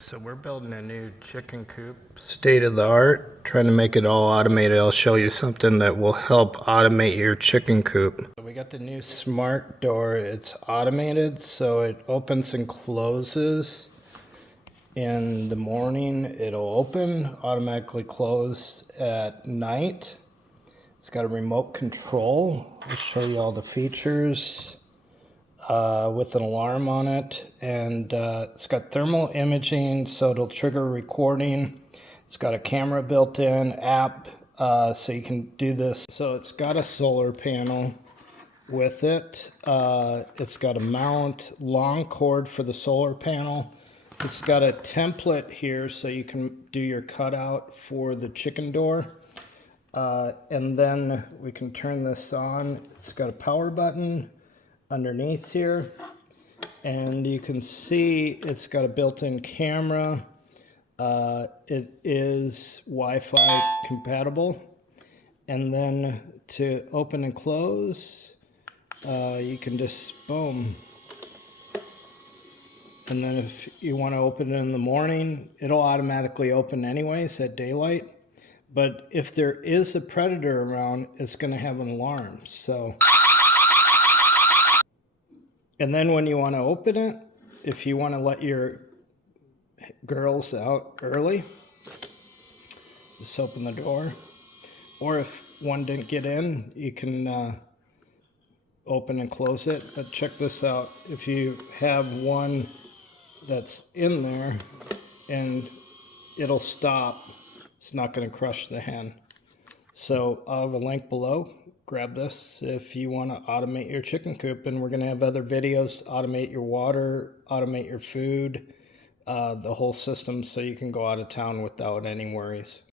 So we're building a new chicken coop, state of the art, trying to make it all automated. I'll show you something that will help automate your chicken coop. So we got the new smart door. It's automated, so it opens and closes. In the morning, it'll open, automatically close at night. It's got a remote control. I'll show you all the features. With an alarm on it, and it's got thermal imaging, so it'll trigger recording. It's got a camera built in, app, so you can do this. So it's got a solar panel with it. It's got a mount, long cord for the solar panel. It's got a template here so you can do your cutout for the chicken door. And then we can turn this on. It's got a power button underneath here, and you can see it's got a built-in camera. It is Wi-Fi compatible, and then to open and close, you can just boom. And then if you want to open it in the morning, it'll automatically open anyways at daylight. But if there is a predator around, it's going to have an alarm. And then when you want to open it, if you want to let your girls out early, just open the door. Or if one didn't get in, you can open and close it. But check this out. If you have one that's in there, and it'll stop, it's not going to crush the hen. So I'll have a link below. Grab this if you want to automate your chicken coop, and we're going to have other videos, automate your water, automate your food, the whole system, so you can go out of town without any worries.